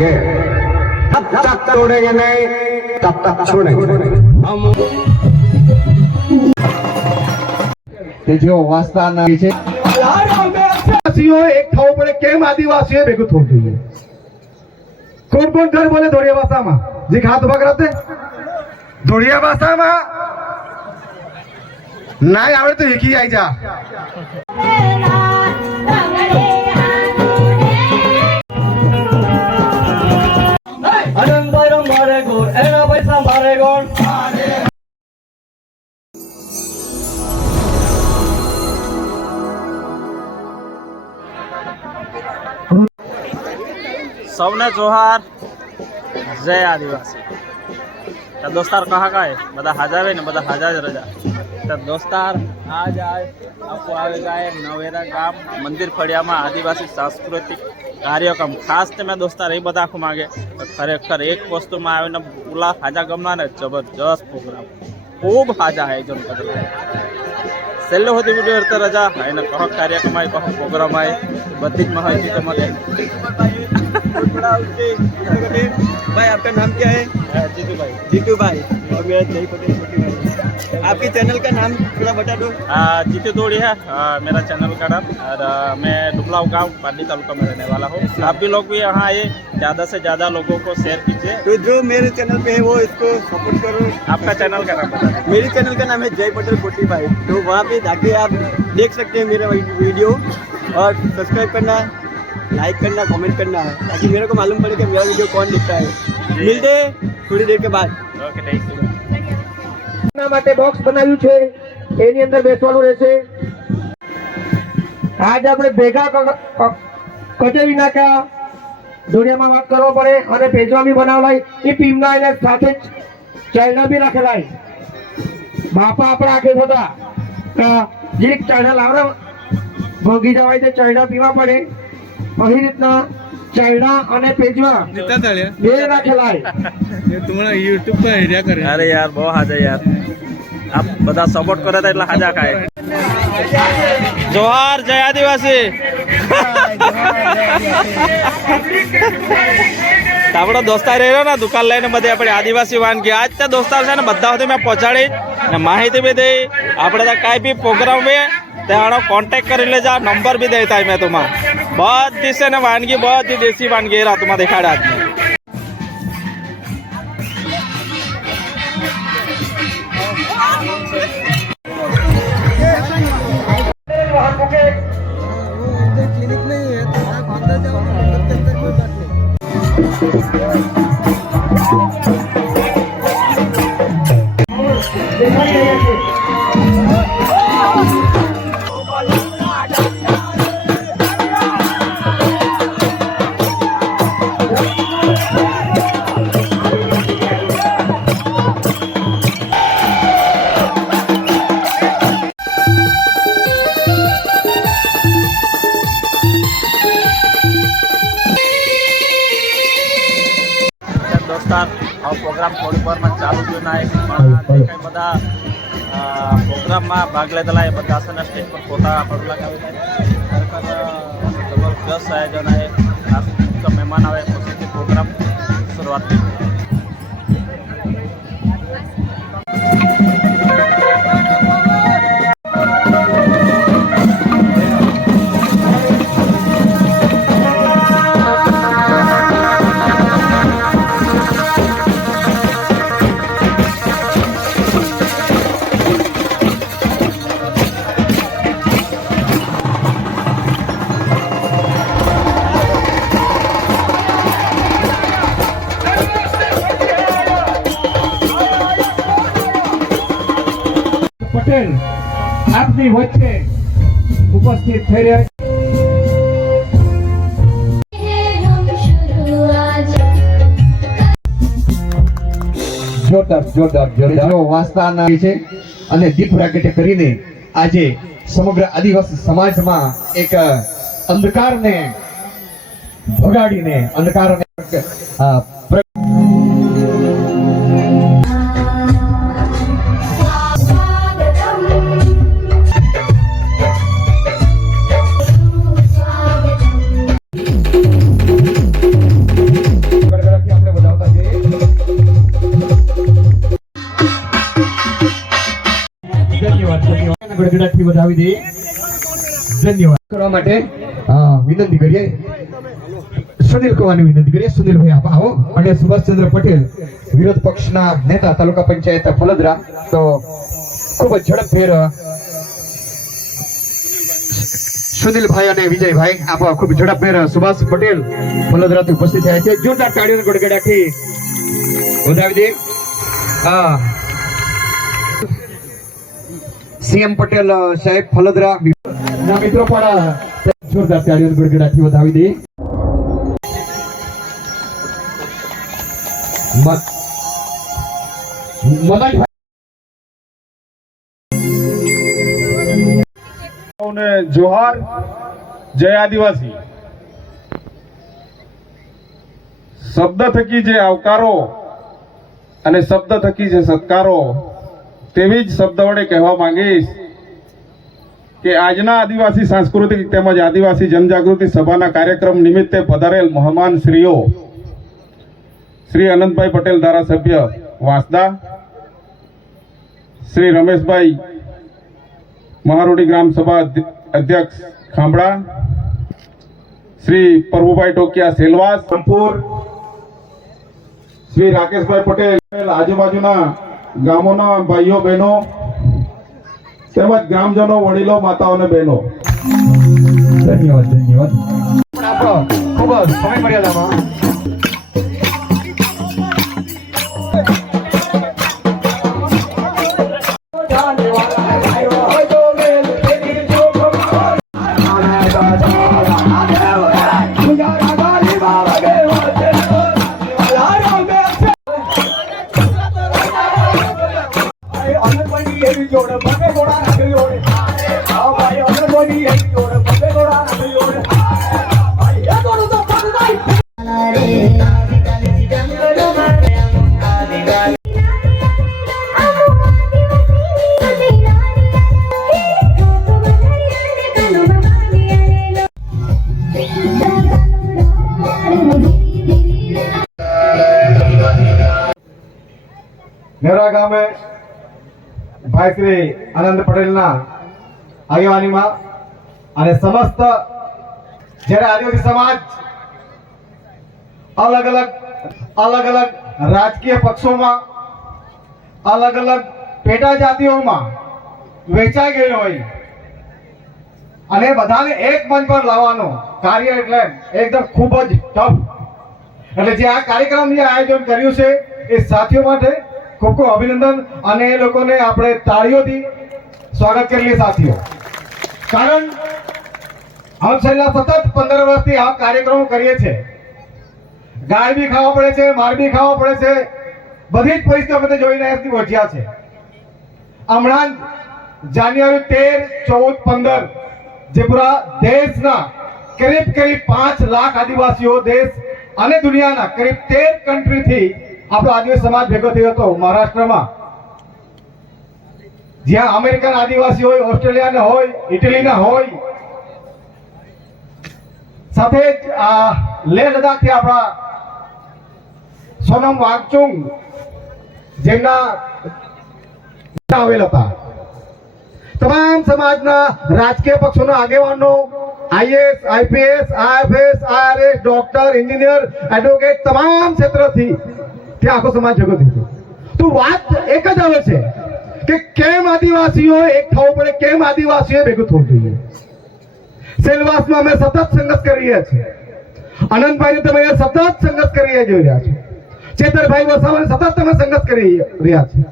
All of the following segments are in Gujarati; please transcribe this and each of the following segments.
छोड़ेंगे तब तक तोड़ेंगे नहीं तब तक छोड़ेंगे नहीं। हम કે જેઓ વાંચતા છે આદિવાસીઓ એક થવું પડે કેમ આદિવાસીઓ ભેગું થવું જોઈએ કોણ કોણ ઘર બોલે ધોળિયા ભાષામાં જે હાથ ઉભા કરાતે ધોળિયા ભાષામાં ના આવડે તો એકી આવી જા સૌને જોહાર. જય આદિવાસી. દોસ્તાર કહા કાય બધા હોય ને, બધા હાજર જ રજા. દોસ્તાર આજ આજ આપો આવે ગાય નવેરા ગામ, મંદિર ફળિયામાં આદિવાસી સાંસ્કૃતિક કાર્યક્રમ ખાસ તમે દોસ્તાર એ બધા આખું માગે તો ખરેખર એક વસ્તુમાં આવીને પુલા હાજા ગમના ને જબરજસ્ત પ્રોગ્રામ ખૂબ હાજા આયોજન કરેલા છેલ્લે સુધી વિડીયો હરતા રજા એને કહો કાર્યક્રમ આય કહો પ્રોગ્રામ આય બધી જ માહિતી તમને भाई आपका नाम क्या है જીતુ ભાઈ जीतू भाई और मेरा जय पटेल छोटी भाई आपके चैनल का नाम थोड़ा बता दो। जीतू तोड़ी है आ, मेरा चैनल का नाम। और मैं डुबलाव गाँव पांडी तालुका में रहने वाला हूँ। आप भी लोग भी यहाँ आए ज़्यादा से ज़्यादा लोगों को शेयर कीजिए। तो जो मेरे चैनल पे है वो इसको सपोर्ट करो। आपका चैनल का नाम बता मेरे चैनल का नाम है जय पटेल फोर्टी फाइव तो वहाँ पे जाके आप देख सकते हैं मेरा वीडियो और सब्सक्राइब करना लाइक करना कमेंट करना है ताकि मेरे को मालूम पड़े कि मेरा वीडियो कौन देखता है। मिलते हैं थोड़ी देर के बाद। ओके थैंक यू માટે બોક્સ બનાવ્યું છે. એની અંદર બેસવાનું રહેશે. આજ આપણે ભેગા કચેરી નાખ્યા. દુનિયામાં વાત કરવો પડે અને પેજવા બી બનાવલાય એ ટીમના એને સાથે ચાઇના બી રાખેલાય બાપા આપણા આખે થતા. જે ચાઇના લાવડે ભોગી જવાય છે ચાઇના પીવા પડે. આવી રીતના ચાઇના અને પેજવા. બે રાખેલા તુમણા યુટ્યુબ પર હેર્યા કરે અરે યાર બહુ હાજા યાર. આપ બધા સપોર્ટ કરે એટલે હાજા ખાય. જોહાર જય આદિવાસી. આપણો દોસ્તાર રહ્યો ને દુકાન લઈને બધે આપણે આદિવાસી વાનગી આજ તો દોસ્તાર છે ને બધા સુધી મેં પહોંચાડી ને માહિતી બી દઈ. આપણે તો કાંઈ બી પ્રોગ્રામ બી તેનો કોન્ટેક કરી લેજા નંબર બી દેતા મેં તમાર. બધી છે ને વાનગી, બધી દેશી વાનગી રા તુમાં દેખાડ્યા આજની પ્રોગ્રામમાં ભાગ લીધેલા એ બધા છે ને સ્ટેજ પર ફોટા પડ લગાવી ખરેખર અ, જબરદસ્ત આયોજન आहे. આપની વચ્ચે ઉપસ્થિત થઈ રહ્યા. જોરદાર જોરદાર જોરદાર જેઓ છે, અને દીપ પ્રાગટ્ય કરીને આજે સમગ્ર આદિવાસી સમાજમાં એક અંધકારને ભગાડીને, અંધકારને ગડગડાટથી વધાવી દઈએ ધન્યવાદ. કરવા માટે વિનંતી કરીએ. સુનિલ કુમારની વિનંતી કરીએ. સુનિલભાઈ આપ આવો. અને સુભાષચંદ્ર પટેલ વિરોધ પક્ષના નેતા તાલુકા પંચાયત ફલદરા. તો ખૂબ જ ઝડપભેર સુનિલભાઈ અને વિજયભાઈ આપ ખૂબ ઝડપભેર સુભાષ પટેલ ફલદરાથી ઉપસ્થિત થયા છે. જોરદાર તાળીઓના ગડગડાટથી વધાવી દે. હા. સીએમ પટેલ સાહેબ ફલદરા. ના મિત્રો પણ જોરદાર તાળીઓ ગડગડાથી વધાવી દે. જોહાર. જય આદિવાસી. શબ્દ થકી જે આવકારો અને શબ્દ થકી જે સત્કારો તેવી જ શબ્દ વડે કહેવા માંગીશ કે આજના આદિવાસી સાંસ્કૃતિક તેમજ આદિવાસી જનજાગૃતિ સભાના કાર્યક્રમ નિમિત્તે પધારેલ મહેમાન શ્રીઓ શ્રી અનંતભાઈ પટેલ ધારાસભ્ય વાંસદા શ્રી રમેશભાઈ મહારોડી ગ્રામ સભા અધ્યક્ષ ખાંભડા શ્રી પ્રભુભાઈ ટોકિયા સેલવાસ સંપુર શ્રી રાકેશભાઈ પટેલ આજુબાજુના ગામોના ભાઈઓ બહેનો તેમજ ગ્રામજનો વડીલો માતાઓ અને બહેનો. ધન્યવાદ ધન્યવાદ. ખૂબ જ સમય મર્યાદામાં નેરા ગામે ભાઈ શ્રી આનંદ પટેલના આગેવાનીમાં અને સમસ્ત જ્યારે આદિવાસી સમાજ અલગ અલગ અલગ અલગ રાજકીય પક્ષોમાં, અલગ અલગ પેટા જાતિઓમાં વેચાઈ ગયો હોય અને બધાને એક મંચ પર લાવવાનું કાર્ય એટલે એકદમ ખૂબ જ ટફ એટલે જે આ કાર્યક્રમનું આયોજન કર્યું છે એ સાથીઓ માટે ખૂબ ખૂબ અભિનંદન અને એ લોકોને આપણે તાળીઓથી સ્વાગત કરીએ સાથીઓ. કારણ હમ છેલ્લા સતત પંદર વર્ષથી આ કાર્યક્રમો કરીએ છીએ ગાય બી ખાવા પડે છે, માર બી ખાવા પડે છે. બધી જ પરિસ્થિતિઓ જોઈને વધ્યા છે. હમણાં જાન્યુઆરી તેર, ચૌદ, પંદર, જે પૂરા દેશના કરીબ કરીબ પાંચ લાખ આદિવાસીઓ, દેશ અને દુનિયાના કરીબ તેર કન્ટ્રીથી આપણો આદિવાસી સમાજ ભેગો થયો હતો મહારાષ્ટ્રમાં. જ્યાં અમેરિકન આદિવાસી હોય, ઓસ્ટ્રેલિયાના હોય, ઇટલીના હોય. સાથે જ આ લેહ લદ્દાખથી આપણા સોનમ વાગચુંગ, જેમના આવેલ હતા. તમામ સમાજના રાજકીય પક્ષોના આગેવાનો IAS IPS IFS IRS doctor, engineer, advocate, તમામ ક્ષેત્રથી ત્યાં આખો સમાજ ભેગો થયો તો વાત એક જ આવે છે કે કેમ આદિવાસીઓ એક થવું પડે, કેમ આદિવાસીઓ ભેગું થવું જોઈએ? સેલવાસમાં અમે સતત સંઘર્ષ કરી રહ્યા છીએ. અનંતભાઈને તમે સતત સંઘર્ષ કરી જોઈ રહ્યા છો. ચેતરભાઈ વસાવાને સતત તમે સંઘર્ષ કરી રહ્યા છે.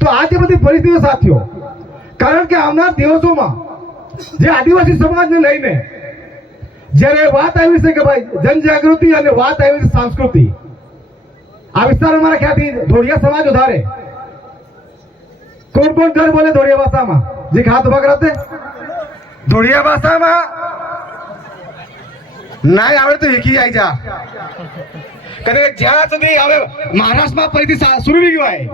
તો આ જે બધી પરિસ્થિતિઓ સાથીઓ, કારણ કે આવનાર દિવસોમાં જે આદિવાસી સમાજને લઈને જ્યારે વાત આવી છે કે ભાઈ જનજાગૃતિ અને વાત આવી છે સંસ્કૃતિ આ વિસ્તારમાં મારા ખ્યાલથી ધોળિયા સમાજ વધારે કોણ કોણ ઘર બોલે ધોળિયા ભાષામાં જે હાથ ઊભા કરાતે ધોળિયા ભાષામાં ના આવડે તો એકી જાય જા કારણ કે જ્યાં સુધી હવે મહારાષ્ટ્રમાં ફરીથી સા- શરૂ થઈ ગયું હોય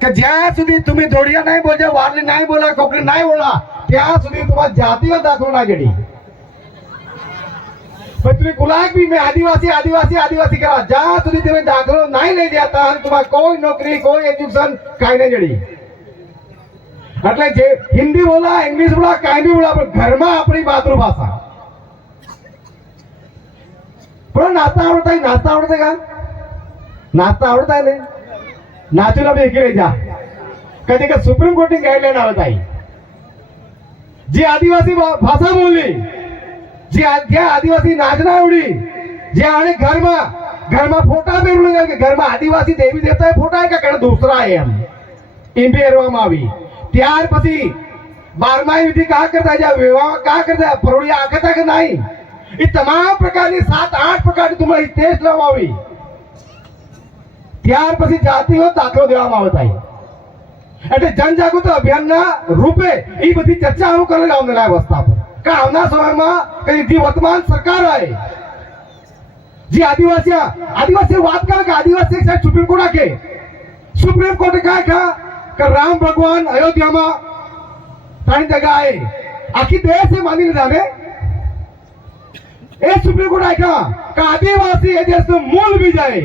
કે જ્યાં સુધી તમે ધોળિયા નહીં બોલજો વારલી નહીં બોલા કોકરી નહીં બોલા ત્યાં સુધી તમારા જાતિનો દાખલો ના જડી પછી તમે ગુલાક બી મેં આદિવાસી આદિવાસી આદિવાસી કરવા જ્યાં સુધી તમે દાખલો નહીં લઈ જતા અને તમારે કોઈ નોકરી, કોઈ એજ્યુકેશન કાંઈ નહીં જડી. એટલે જે હિન્દી બોલા ઇંગ્લિશ બોલા, કાંઈ બી બોલા, પણ ઘરમાં આપણી માતૃભાષા પણ નાસ્તા આવડતા નાસ્તા આવડતા કા? નાસ્તા આવડતા ને નાચુલા બી એકી જા. કદી કે સુપ્રીમ કોર્ટની ગાઈડલાઈન આવતા જે આદિવાસી ભાષા બોલી જે આ- જ્યાં આદિવાસી નાચ ના આવડી જે આને ઘરમાં ઘરમાં ફોટા મેળવું કે ઘરમાં આદિવાસી દેવી દેવતા ફોટા કે કણે દૂસરા એમ. એમ પહેરવામાં આવી. ત્યાર પછી બારમા વિધિ કા કરતા જ્યાં વિવાહ કા કરતા પરોળિયા આખતા કે નહીં? એ તમામ પ્રકારની સાત, આઠ પ્રકારની તમારી ટેસ્ટ લેવામાં આવી. ત્યાર પછી જાતિઓ દાખલો દેવામાં આવતા એટલે જનજાગૃતિ અભિયાનના રૂપે એ બધી ચર્ચા હું કરી આવનાર વસ્તા પર. કે આવનાર સમયમાં જે વર્તમાન સરકાર આવે જે આદિવાસી આદિવાસી વાત કરે કે આદિવાસી સાહેબ સુપ્રીમ કોર્ટ કે? સુપ્રીમ કોર્ટે કહે કે રામ ભગવાન અયોધ્યામાં ત્રણ જગ્યાએ આખી દેશે માની લીધા ને? એ સુપ્રીમ કોર્ટ આખ્યા કે આદિવાસી એ દેશનું મૂળ બીજાય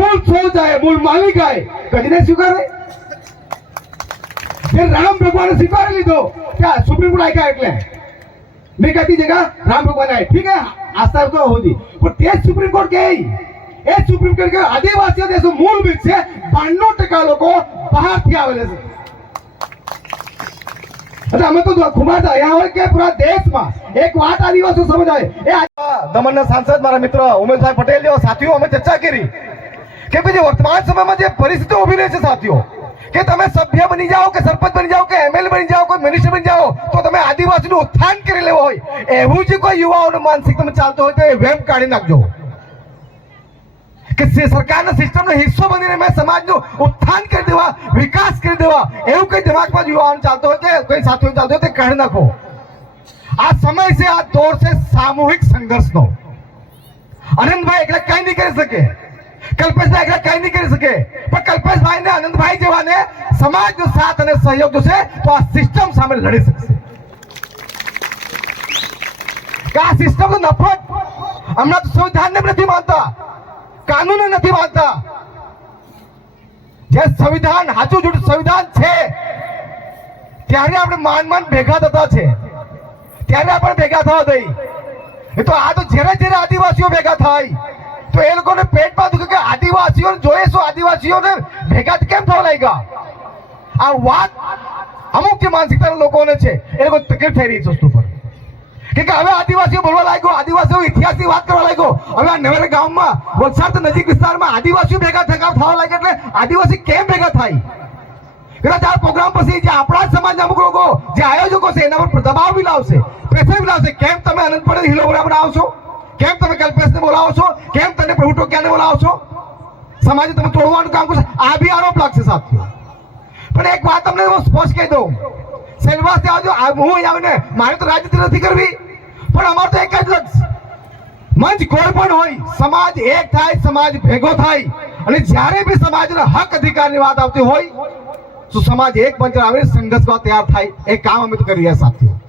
મૂળ સોલ જાય મૂળ માલિક આય. કદીને સ્વીકારે? જે રામ ભગવાન સ્વીકારી લીધો, ત્યાં સુપ્રીમ કોર્ટ આખ્યા એટલે. मैं कहती जगह राम भगवान आए ठीक है आस्था तो होगी पर तेज सुप्रीम कोर्ट के એ સુપ્રીમ કોર્ટ કે આદિવાસી દેશો મૂળ બીજ છે. 92% ટકા લોકો બહારથી આવેલા છે. એટલે અમે તો ખુમાર અહીંયા હોય કે પૂરા દેશમાં? એક વાત આદિવાસી સમજાય. એ દમણના સાંસદ મારા મિત્ર ઉમેશભાઈ પટેલ જેવા સાથીઓ, અમે ચર્ચા કરી કે પછી વર્તમાન સમયમાં જે પરિસ્થિતિ ઊભી રહી છે, સાથીઓ કે તમે સભ્ય બની જાઓ કે સરપંચ બની જાઓ કે એમએલ બની જાઓ કે મિનિસ્ટર બની જાઓ, તો તમે આદિવાસીનું ઉત્થાન કરી લેવો હોય. એવું જ કોઈ યુવાઓનું માનસિક તમે ચાલતો હોય તો એ વેમ કાઢી નાખજો. કે સરકારના સિસ્ટમનો હિસ્સો બનીને મેં સમાજનું ઉત્થાન કરી દેવા, વિકાસ કરી દેવા, એવું કઈ દિમાગમાં યુવાઓને ચાલતો હોય કે કોઈ સાથીઓ ચાલતો હોય તે કાઢી નાખો. આ સમય છે, આ દોર છે સામૂહિક સંઘર્ષનો. આનંદભાઈ એટલે કઈ નહીં કરી શકે. કલ્પેશભાઈ એકલા કઈ નહીં કરી શકે. પણ કલ્પેશભાઈ ને આનંદભાઈ જેવાને સમાજનો સાથ અને સહયોગ જોશે તો આ સિસ્ટમ સામે લડી શકશે. આ સિસ્ટમ નફરત હમણાં તો સંવિધાનને નથી માનતા. કાનૂન નથી માનતા. જે સંવિધાન સાચું જૂઠું સંવિધાન છે, ત્યારે આપણે માન માન ભેગા થતા છે. ત્યારે આપણે ભેગા થવા દઈ. એ તો આ તો જ્યારે જ્યારે આદિવાસીઓ ભેગા થાય. તો એ લોકોને પેટમાં દુખે કે આદિવાસીઓ જોઈએ શું આદિવાસીઓને ભેગા કેમ થવા લાગ્યા? આ વાત અમુક જે માનસિકતાના લોકોને છે, એ લોકો તકલીફ થઈ રહી છે વસ્તુ પર. કે હવે આદિવાસીઓ બોલવા લાગ્યો, આદિવાસીઓ ઇતિહાસની વાત કરવા લાગ્યો, હવે આ નવેરા ગામમાં વલસાડ નજીક વિસ્તારમાં આદિવાસીઓ ભેગા થકા થવા લાગે એટલે આદિવાસી કેમ ભેગા થાય? કદાચ આ પ્રોગ્રામ પછી જે આપણા સમાજના અમુક લોકો, જે આયોજકો છે, એના પર દબાવ બી લાવશે પ્રેશર બી લાવશે. કેમ તમે અનંત પટેલ હિલો આવશો? કેમ તમે કલ્પેશને બોલાવો છો? કેમ તમે પ્રભુ ટોકિયાને બોલાવો છો? સમાજે તમે તોડવાનું કામ કરશો? આ બી આરોપ લાગશે સાથીઓ. પણ એક વાત તમને હું સ્પષ્ટ કહી દઉં. સેલવાસ આવજો. હું અહીં આવીને મારે તો રાજનીતિ નથી કરવી. પણ અમારે તો એક જ લક્ષ. મંચ કોઈ પણ હોય, સમાજ એક થાય, સમાજ ભેગો થાય. અને જ્યારે બી સમાજના હક અધિકારની વાત આવતી હોય, તો સમાજ એક મંચ આવે આવીને સંઘર્ષ તૈયાર થાય. એ કામ અમે તો કરી રહ્યા સાથીઓ.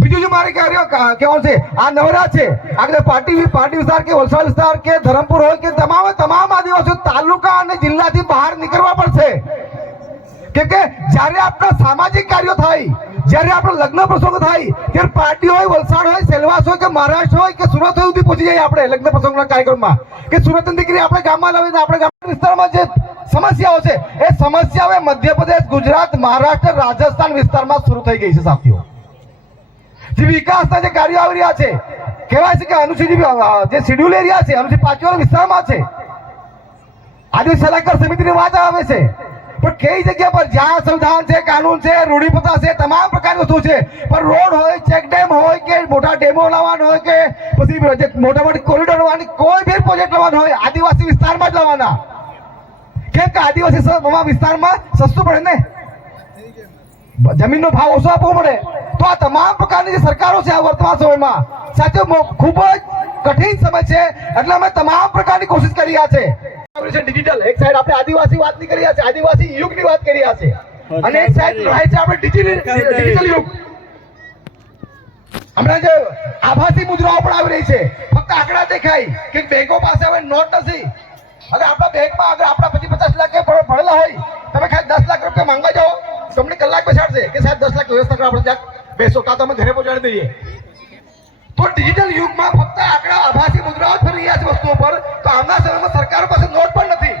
બીજું જો મારે કહેવાનું કહેવાનું છે, આ નવરા છે. આગળ પાર્ટી પાર્ટી વિસ્તાર કે વલસાડ વિસ્તાર કે ધરમપુર હોય કે તમામ તમામ આદિવાસીઓ તાલુકા અને જિલ્લાથી બહાર નીકળવા પડશે. કેમ કે જ્યારે આપણા સામાજિક કાર્યો થાય, જ્યારે આપણો લગ્ન પ્રસંગ થાય, ત્યારે પાર્ટી હોય, વલસાડ હોય, સેલવાસ હોય કે મહારાષ્ટ્ર હોય કે સુરત હોય સુધી પહોંચી જઈએ આપણે લગ્ન પ્રસંગના કાર્યક્રમમાં. કે સુરતની દીકરી આપણે ગામમાં લાવીને આપણે ગામના વિસ્તારમાં જે સમસ્યાઓ છે, એ સમસ્યાઓ મધ્યપ્રદેશ, ગુજરાત, મહારાષ્ટ્ર, રાજસ્થાન વિસ્તારમાં શરૂ થઈ ગઈ છે, સાથીઓ. જે વિકાસના જે કાર્યો આવી રહ્યા છે. કહેવાય છે કે અનુસૂચિત જે શેડ્યુલ એરિયા છે, અનુસૂચિત પાંચવા વિસ્તારમાં છે. આજે સલાહકાર સમિતિની વાત આવે છે. પણ કઈ જગ્યા પર જ્યાં સંવિધાન છે, કાનૂન છે, રૂઢિપ્રથા છે, તમામ પ્રકારની વસ્તુ છે. પણ રોડ હોય, ચેક ડેમ હોય કે મોટા ડેમો લાવવાનો હોય કે પછી મોટા મોટી કોરિડોર લાવવાની, કોઈ બી પ્રોજેક્ટ લાવવાનો હોય, આદિવાસી વિસ્તારમાં જ લાવવાના. કેમ કે આદિવાસી વિસ્તારમાં સસ્તું પડે ને? જમીનનો ભાવ ઓછો આપવો પડે. તો આ તમામ પ્રકારની જે સરકારો છે આ વર્તમાન સમયમાં સાચો ખૂબ જ કઠિન સમય છે. એટલે અમે તમામ પ્રકારની કોશિશ કરી રહ્યા છે. ડિજિટલ એક સાઈડ આપણે આદિવાસી વાત કરી રહ્યા છે આદિવાસી યુગની વાત કરી રહ્યા છે. અને એક સાઈડ રહે છે આપણે ડિજિટલ યુગ. હમણાં જે આભાસી મુદ્રાઓ પણ આવી રહી છે. ફક્ત આંકડા દેખાય કે બેંકો પાસે હવે નોટ નથી. હવે આપણા બેંકમાં અગર આપણા પચીસ પચાસ લાખ ભણેલા હોય. ત્યાં કાં તો અમે ઘરે પહોંચાડી દઈએ. તો ડિજિટલ યુગમાં ફક્ત આંકડા, આભાસી મુદ્રાઓ જ ફરી રહ્યા છે વસ્તુઓ પર. તો આવનાર સમયમાં સરકાર પાસે નોટ પણ નથી.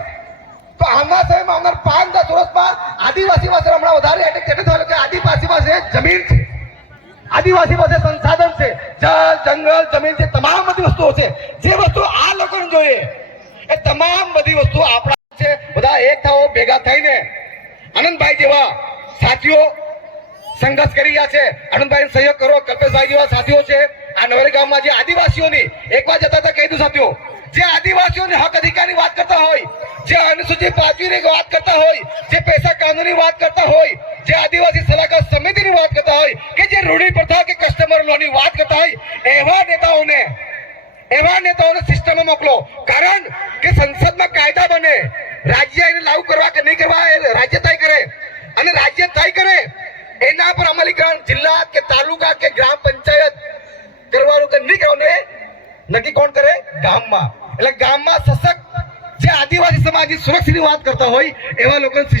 તો આવનાર સમયમાં આવનાર પાંચ, દસ વર્ષમાં આદિવાસી પાસે હમણાં વધારે એટલે એટલે થયું કે આદિવાસી પાસે જમીન છે. આદિવાસી પાસે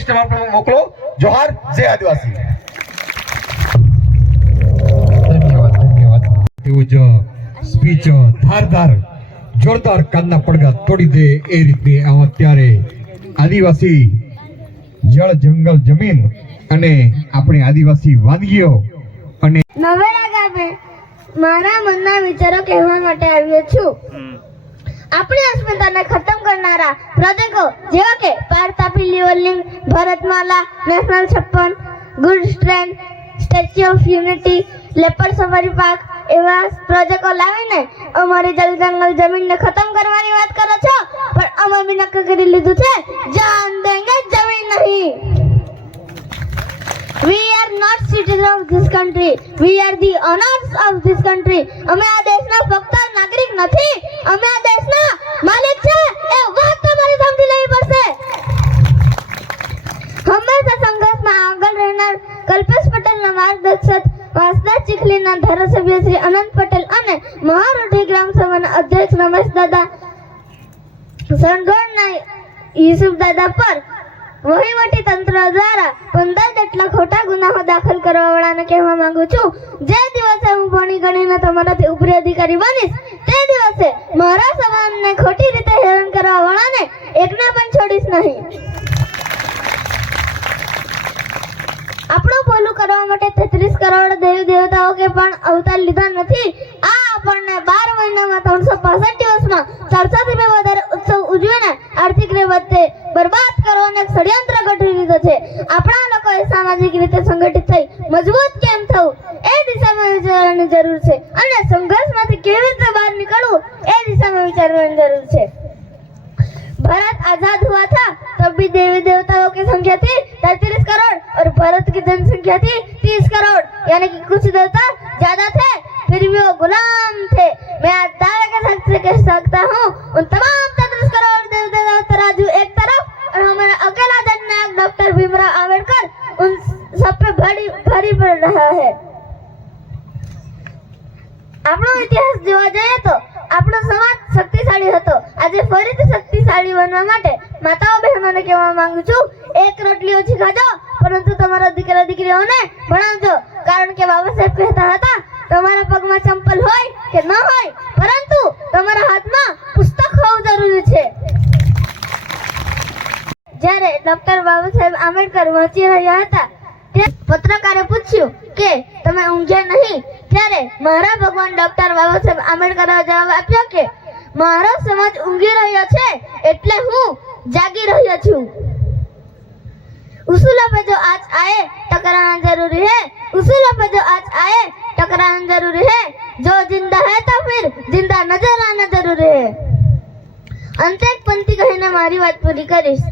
એવા લોકોને સિસ્ટમ આપણે મોકલો. જોહાર જય આદિવાસી. ધન્યવાદ ધન્યવાદ. જ સ્પીચ ધારદાર જોરદાર કાનના પડઘા તોડી દે એ રીતે આમ અત્યારે આદિવાસી જળ જંગલ જમીન અને આપણી આદિવાસી વાનગીઓ અને નવેરા ગામે મારા મનના વિચારો કહેવા માટે આવ્યો છું. આપણી અસ્મિતાને ખતમ કરનારા પ્રોજેક્ટો જેવા કે પારતાપી લિવલિંગ ભરતમાલા, નેશનલ છપ્પન, ગુડ સ્ટ્રેન્ડ સ્ટેચ્યુ ઓફ યુનિટી, લેપર સફારી પાર્ક, એવા પ્રોજેક્ટો લાવીને અમારી જલ જંગલ જમીનને ખતમ કરવાની વાત કરો છો. પણ અમે બી નક્કી કરી લીધું છે, જાન દેંગે જમીન નહીં. We are not citizens of this country. We are the owners of this country. અમે આ દેશના ફક્ત નાગરિક નથી અમે આ દેશના માલિક છે એ વાત તમારે સમજી લેવી પડશે હંમેશા સંઘર્ષમાં આગળ રહેનાર કલ્પેશ પટેલના માર્ગદર્શક વાસદા ચીખલીના ધારાસભ્ય શ્રી અનંત પટેલ અને મહારોઠી ગ્રામ સભાના અધ્યક્ષ રમેશ દાદા સણગણના યુસુફ દાદા પર વહીવટી તંત્ર દ્વારા પંદર જેટલા ખોટા ગુનાઓ દાખલ કરવા વાળાને કહેવા માંગુ છું. જે દિવસે હું ભણી ગણીને તમારાથી ઉપરી અધિકારી બનીશ, તે દિવસે મારા સમાનને ખોટી રીતે હેરાન કરવા વાળાને એકને પણ છોડીશ નહીં. આપણું ભલું કરવા માટે તેત્રીસ કરોડ દેવી દેવતાઓ કે પણ અવતાર લીધા નથી. આ આપણને બાર મહિનામાં ત્રણસો પાસઠ દિવસમાં ચારસો થી વધારે ઉત્સવ ઉજવીને આર્થિક રીતે બરબાદ કરવાનો એક ષડયંત્ર ઘડી લીધો છે આપણા લોકોએ સામાજિક રીતે સંગઠિત થઈ મજબૂત કેમ થવું એ દિશામાં વિચારવાની જરૂર છે અને સંઘર્ષમાંથી કેવી રીતે બહાર નીકળવું એ દિશામાં વિચારવાની જરૂર છે भारत आजाद हुआ था तब भी देवी देवताओं की संख्या थी तैतीस करोड़ और भारत की जनसंख्या थी तीस करोड़ यानी कि कुछ देवता ज्यादा थे फिर भी वो गुलाम थे मैं आज दावे के साथ से कह सकता हूँ उन तमाम तैतीस करोड़ देव देवता तराजू एक तरफ और हमारा अकेला जननायक डॉक्टर भीमराव आम्बेडकर उन सब पे भारी भारी पड़ रहा है આપણો ઇતિહાસ જોવા જઈએ તો આપણો સમાજ શક્તિશાળી હતો આજે ફરીથી શક્તિશાળી બનવા માટે માતાઓ બહેનોને કહેવા માંગુ છું એક રોટલી ઓછી ખાજો પરંતુ તમારા દીકરા દીકરીઓને ભણાવજો કારણ કે બાબા સાહેબ કહેતા હતા તમારા પગમાં ચંપલ હોય કે ન હોય પરંતુ તમારા હાથમાં પુસ્તક હોવું જરૂરી છે જ્યારે ડોક્ટર બાબા સાહેબ આંબેડકર વાંચી રહ્યા હતા ત્યારે પત્રકારે પૂછ્યું કે તમે ઊંઘ્યા નહીં ત્યારે મારા ભગવાન ડોક્ટર બાબા સાહેબ આંબેડકરે જવાબ આપ્યો કે મારો સમાજ ઊંઘી રહ્યો છે એટલે હું જાગી રહ્યો છું उसूलों पे जो आज आए टकराना जरूरी है उसूलों पे जो आज आए टकराना जरूरी है जो जिंदा है तो फिर जिंदा नजर आना जरूरी है અંતે એક પંક્તિ કહીને મારી વાત પૂરી કરીશ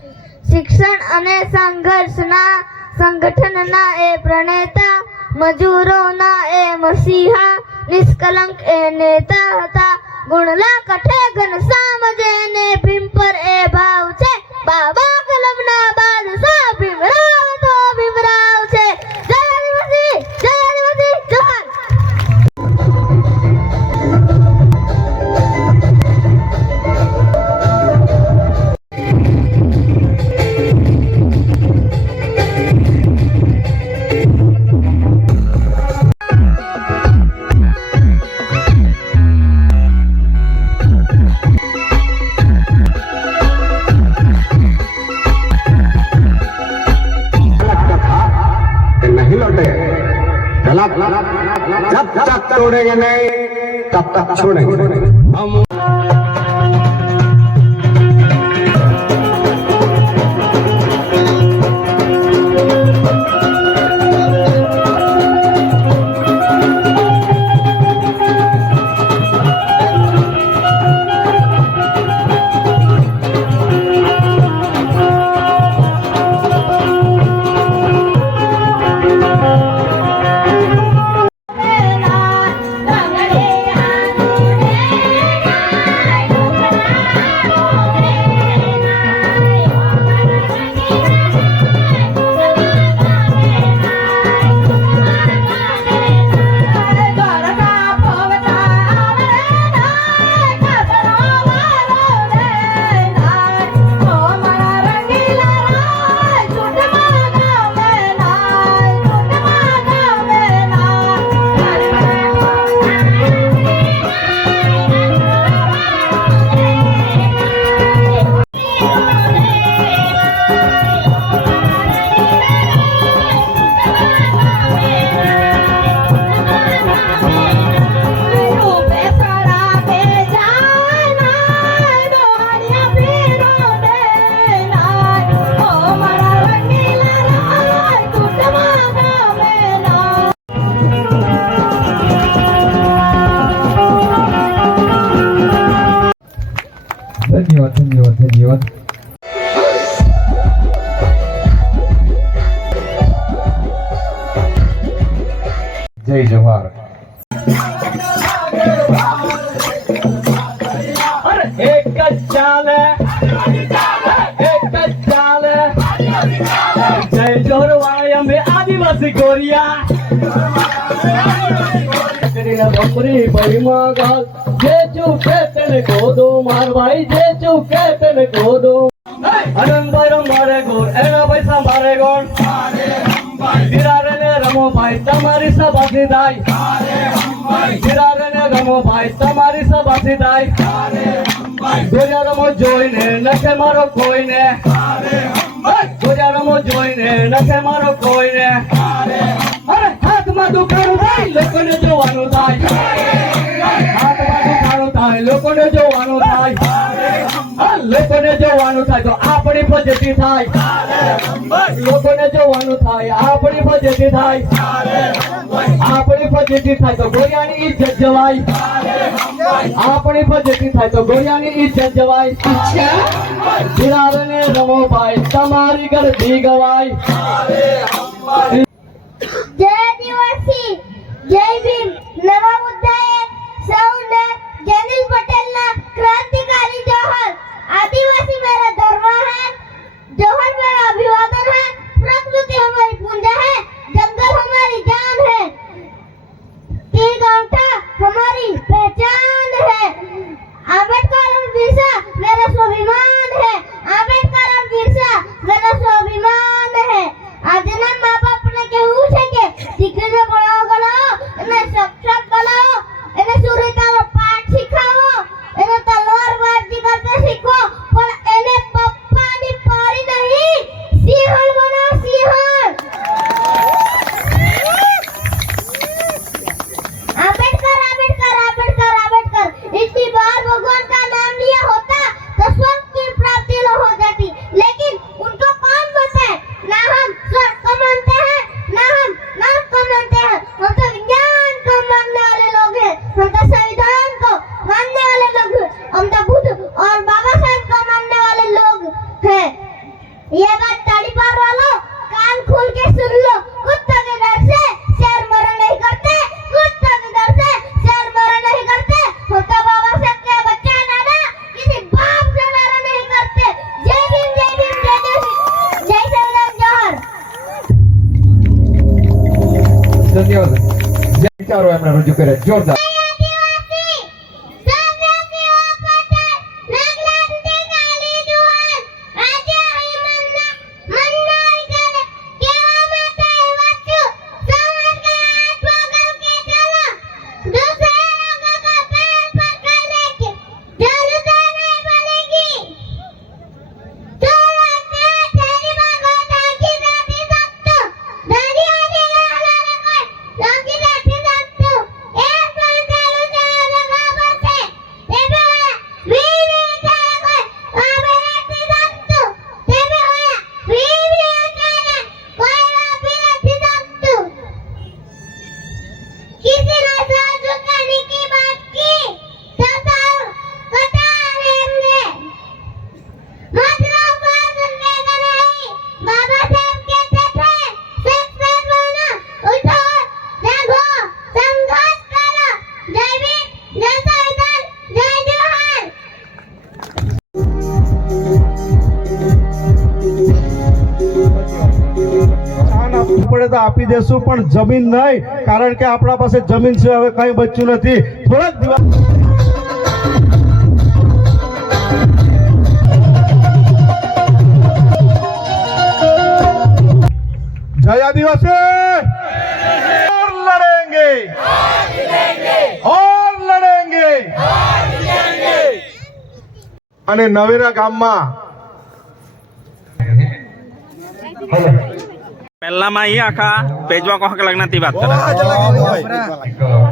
શિક્ષણ અને સંઘર્ષના સંગઠનના એ પ્રણેતા મજૂરોના એ મસીહા નિષ્કલંક એ નેતા હતા ગુણલા કઠે ઘનશ્યામ જેને ભીમ પર એ ભાવ છે બાબા કલમના બાદશાહ ભીમરાવ તો ભીમરાવ છે જય छोड़ेंगे नहीं तब तक छोड़ेंगे ગમો ભાઈ તમારી સભાથી થાય. હિરારને ભાઈ. તમારી સભાથી થાય. જોયા રમો જોઈને નખે મારો કોઈને. જોયા રમો જોઈને નખે મારો કોઈને. હાથમાં દુખાડું થાય લોકોને જોવાનું થાય. હાથમાં દુખાડું થાય લોકોને જોવાનું થાય. લોકોને જોવાનું થાય તો આપણી પદ્ધતિ થાય. લોકોને જોવાનું થાય, આપણી પદ્ધતિ થાય. આપણી પદ્ધતિ થાય તો ગોયાની ઈજ્જત જવાય. આપણી પદ્ધતિ થાય તો ગોયાની ઈજ્જત જવાય. બિરારને રમો ભાઈ, તમારી ગરદી ગવાય. જય દિવસી જય ભીમ. નવા મુદ્દાએ Jordan તો આપી દેશું, પણ જમીન નહીં, કારણ કે આપણા પાસે જમીન છે, હવે કંઈ બચ્યું નથી. થોડાક દિવસ જય આદિવાસી! લડેંગે! લડેંગે! અને નવેરા ગામમાં હલો. પહેલામાં અહીં આખા પેજવા કોહક લગ્નથી વાત કરે